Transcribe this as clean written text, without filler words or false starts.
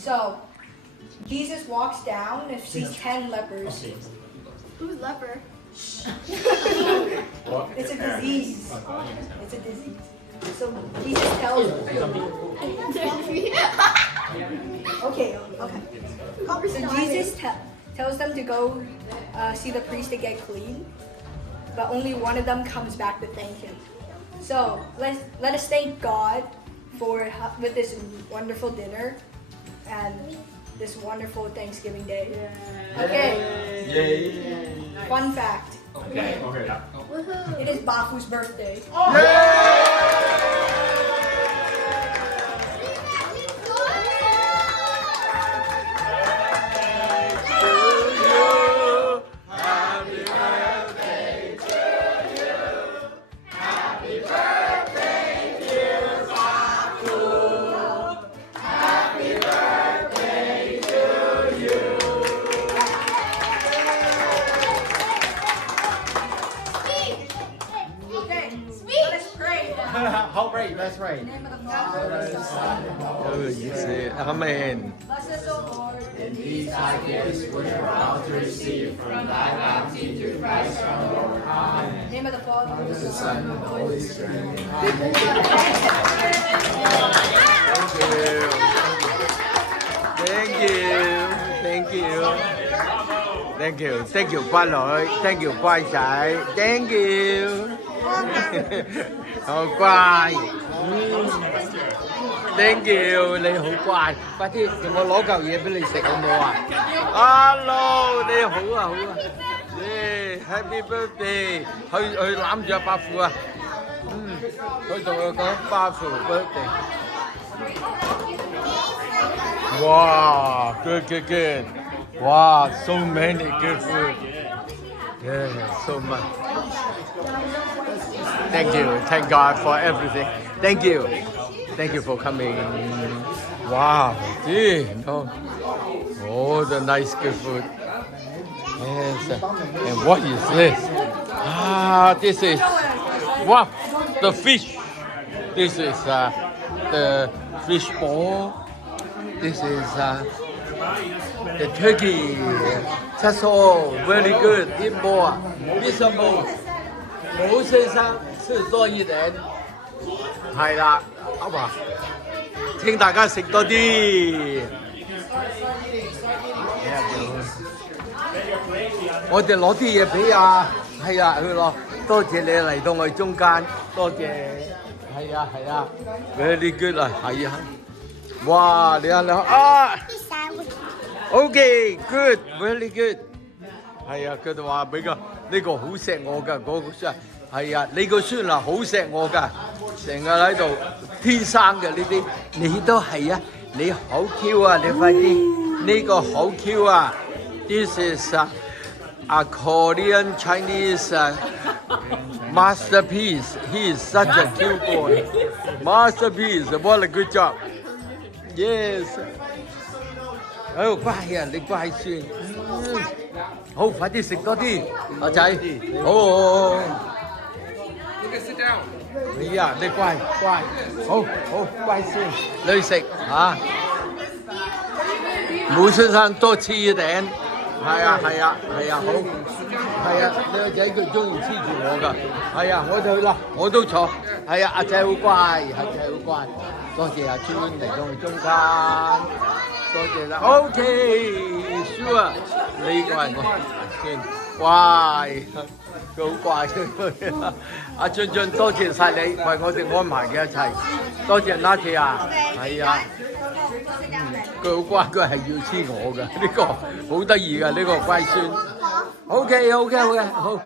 So Jesus walks down and sees 10 lepers. Who's leper? It's a disease. It's a disease. So Jesus tells them. Okay. So Jesus tells them to go see the priest to get clean, but only one of them comes back to thank him. So let us thank God with this wonderful dinner and this wonderful Thanksgiving Day. Okay. Fun fact. Okay. It is Baku's birthday. How right? That's right. Amen. Bless us, O Lord. In these thy gifts which we're about to receive from thy bounty through Christ our Lord. Amen. In the name of the Father, The Son, and the Holy Spirit. Thank you 乖女 ，Thank you 乖仔 ，Thank you， 好乖，Thank you， 你好乖，快啲，同我攞嚿嘢俾你食好唔好啊 ？Hello， 你好啊好啊，耶 ，Happy birthday， 去攬住阿伯父啊，去同佢講伯父 birthday。哇 ，good。Wow, so many good food. Yeah, so much. Thank you. Thank God for everything. Thank you. Thank you for coming. Wow, gee, no. All the nice good food. Yes. And what is this? This is wow, the fish. This is the fish ball. This is the turkey, that's all very good. Eat more. Mr. Mo 先生吃多一點，係啦，好嘛？請大家食多啲。我哋攞啲嘢俾係啊，佢攞。多謝你嚟到我哋中間，多謝。係啊，very good 啊，係啊。哇，你好啊！ Okay, good, very good。係啊，佢哋話俾個呢個好錫我㗎，嗰個孫係啊，你個孫啊好錫我㗎，成日喺度天生嘅呢啲，你都係啊，你好 Q 啊，你快啲，呢個好 Q 啊 ，This is a Korean Chinese masterpiece. He is such a cute boy. Masterpiece. What a good job. Yes. 好乖啊！你乖孫，好快啲食多啲，阿仔，好。你啊，你乖，好乖孫，你食嚇。武先生多黐一點，係啊，好，係啊，你個仔佢中意黐住我㗎，係啊，我就啦，我都坐，係啊，阿仔好乖，多謝阿孫嚟到我中間。多謝啦 ，OK，sure， 呢個係我先乖，佢好乖。阿俊，多謝晒你為我哋安排嘅一切，多謝 Nadia， 係啊，佢好乖，佢係要黐我㗎，呢個好得意㗎，呢個乖孫。OK，好。